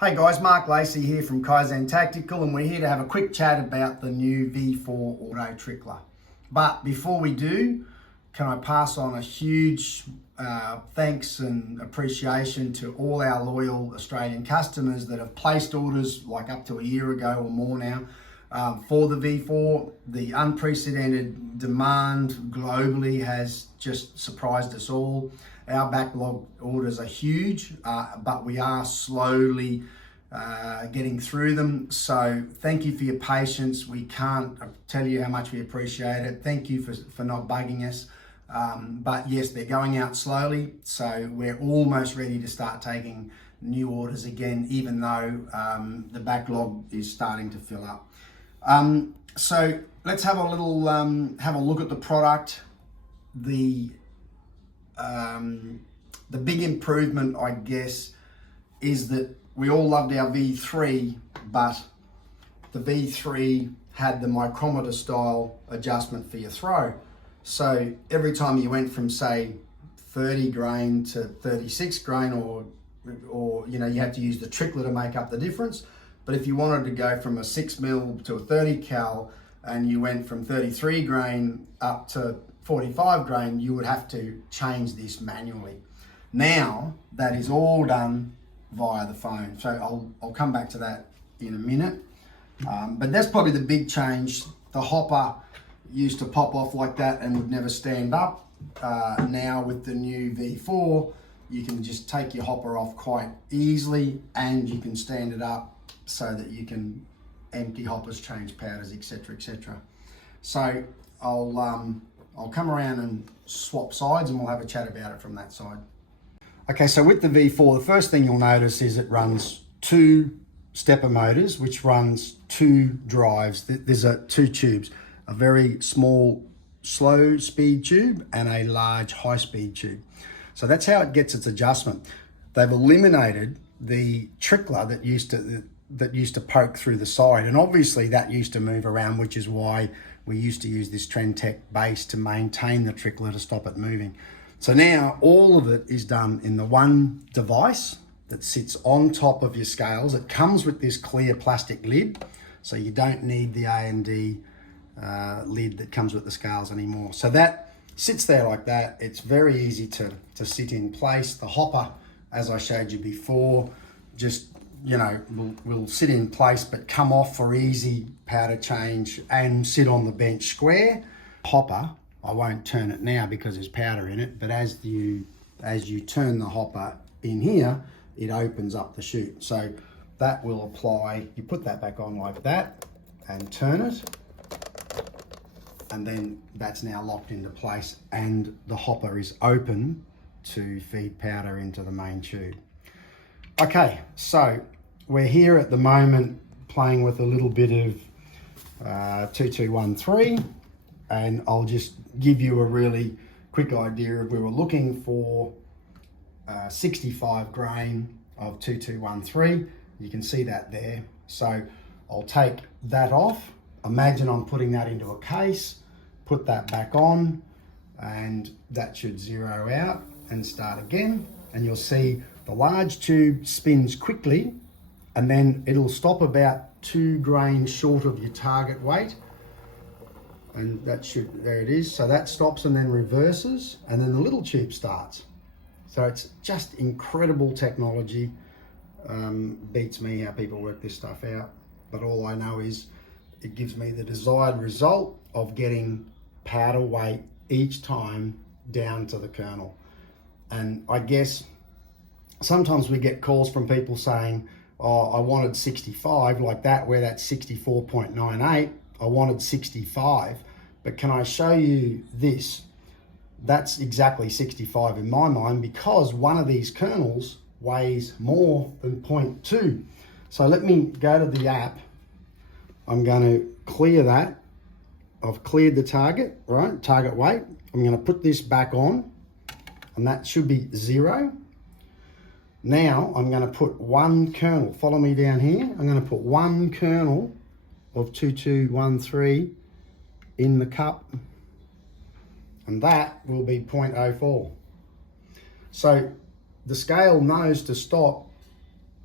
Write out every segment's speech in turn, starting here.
Hey guys, Mark Lacey here from Kaizen Tactical, and we're here to have a quick chat about the new V4 Autotrickler. But before we do, can I pass on a huge thanks and appreciation to all our loyal Australian customers that have placed orders like up to a year ago or more now for the V4. The unprecedented demand globally has just surprised us all. Our backlog orders are huge, but we are slowly getting through them. So thank you for your patience. We can't tell you how much we appreciate it. Thank you for not bugging us. But yes, they're going out slowly. So we're almost ready to start taking new orders again, even though the backlog is starting to fill up. So let's have a little have a look at the product. The big improvement, I guess, is that we all loved our V3, but the V3 had the micrometer style adjustment for your throw. So every time you went from, say, 30 grain to 36 grain, or you know, you had to use the trickler to make up the difference. But if you wanted to go from a 6mm to a 30 cal and you went from 33 grain up to 45 grain, you would have to change this manually. Now that is all done via the phone. So I'll come back to that in a minute. But that's probably the big change. The hopper used to pop off like that and would never stand up. Now with the new V4, you can just take your hopper off quite easily, and you can stand it up so that you can empty hoppers, change powders, etc., etc. So I'll come around and swap sides and we'll have a chat about it from that side. Okay, so with the V4, the first thing you'll notice is it runs two stepper motors, which runs two drives. There's two tubes, a very small slow speed tube and a large high speed tube. So that's how it gets its adjustment. They've eliminated the trickler that used to poke through the side, and obviously that used to move around, which is why we used to use this Trendtech base to maintain the trickler to stop it moving. So now all of it is done in the one device that sits on top of your scales. It comes with this clear plastic lid, so you don't need the A&D lid that comes with the scales anymore. So that sits there like that. It's very easy to sit in place. The hopper, as I showed you before, just, you know, will sit in place but come off for easy powder change and sit on the bench square. Hopper, I won't turn it now because there's powder in it, but as you turn the hopper in here, it opens up the chute. So that will apply, you put that back on like that and turn it, and then that's now locked into place and the hopper is open to feed powder into the main tube. Okay, so we're here at the moment playing with a little bit of 2213, and I'll just give you a really quick idea of, we were looking for 65 grain of 2213. You can see that there. So I'll take that off. Imagine I'm putting that into a case, put that back on, and that should zero out and start again. And you'll see the large tube spins quickly, and then it'll stop about 2 grain short of your target weight. And that should, there it is. So that stops and then reverses, and then the little tube starts. So it's just incredible technology. Beats me how people work this stuff out. But all I know is it gives me the desired result of getting powder weight each time down to the kernel. And I guess sometimes we get calls from people saying, oh, I wanted 65 like that, where that's 64.98. I wanted 65, but can I show you this? That's exactly 65 in my mind, because one of these kernels weighs more than 0.2. So let me go to the app. I'm going to clear that. I've cleared the target, right? Target weight. I'm going to put this back on, and that should be 0. Now I'm going to put one kernel. Follow me down here. I'm going to put one kernel of 2213 in the cup, and that will be 0.04. So the scale knows to stop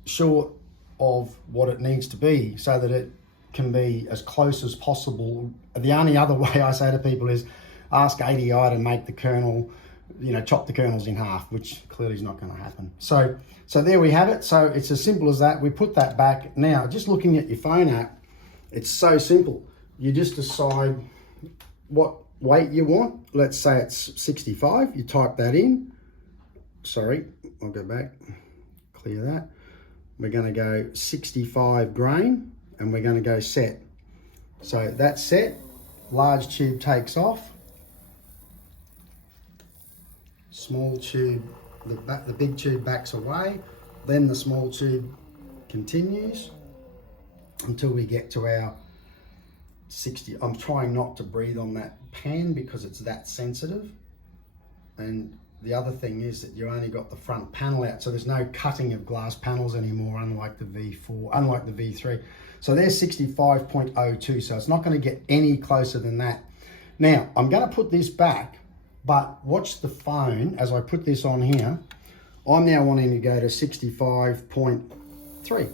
short of what it needs to be so that it can be as close as possible. The only other way I say to people is ask ADI to make the kernel, chop the kernels in half, which clearly is not going to happen. So there we have it. So it's as simple as that. We put that back. Now, just looking at your phone app, it's so simple. You just decide what weight you want. Let's say it's 65. You type that in. Sorry, I'll go back, clear that. We're going to go 65 grain and we're going to go set. So that's set. Large tube takes off. Small tube, the big tube backs away. Then the small tube continues until we get to our 60. I'm trying not to breathe on that pan because it's that sensitive. And the other thing is that you only got the front panel out, so there's no cutting of glass panels anymore, unlike the V4, unlike the V3. So there's 65.02, so it's not going to get any closer than that. Now, I'm going to put this back, but watch the phone as I put this on here. I'm now wanting to go to 65.3.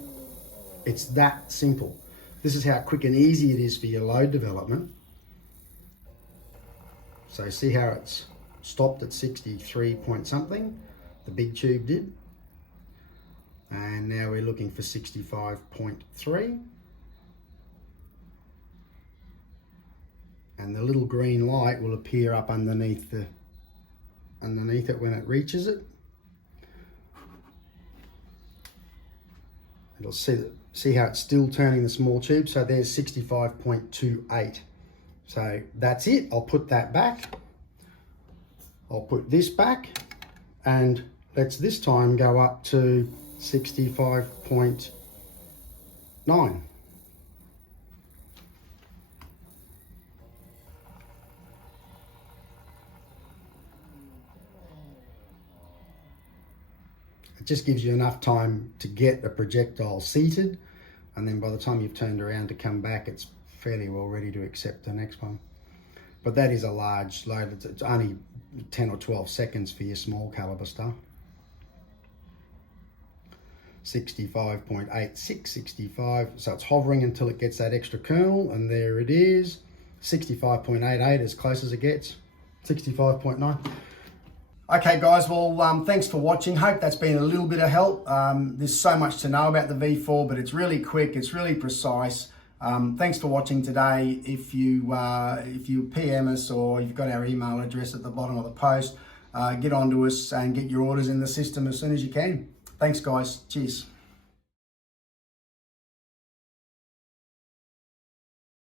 It's that simple. This is how quick and easy it is for your load development. So see how it's stopped at 63 point something, the big tube did. And now we're looking for 65.3. And the little green light will appear up underneath it when it reaches it. It'll see how it's still turning the small tube. So there's 65.28. So that's it. I'll put that back. I'll put this back and let's this time go up to 65.9. It just gives you enough time to get the projectile seated, and then by the time you've turned around to come back, it's fairly well ready to accept the next one. But that is a large load. It's only 10 or 12 seconds for your small caliber stuff. 65.86, 65. So it's hovering until it gets that extra kernel, and there it is. 65.88, as close as it gets. 65.9. Okay guys, well thanks for watching. Hope that's been a little bit of help. There's so much to know about the V4, but it's really quick, it's really precise. Thanks for watching today. If you PM us or you've got our email address at the bottom of the post, get onto us and get your orders in the system as soon as you can. Thanks guys, cheers.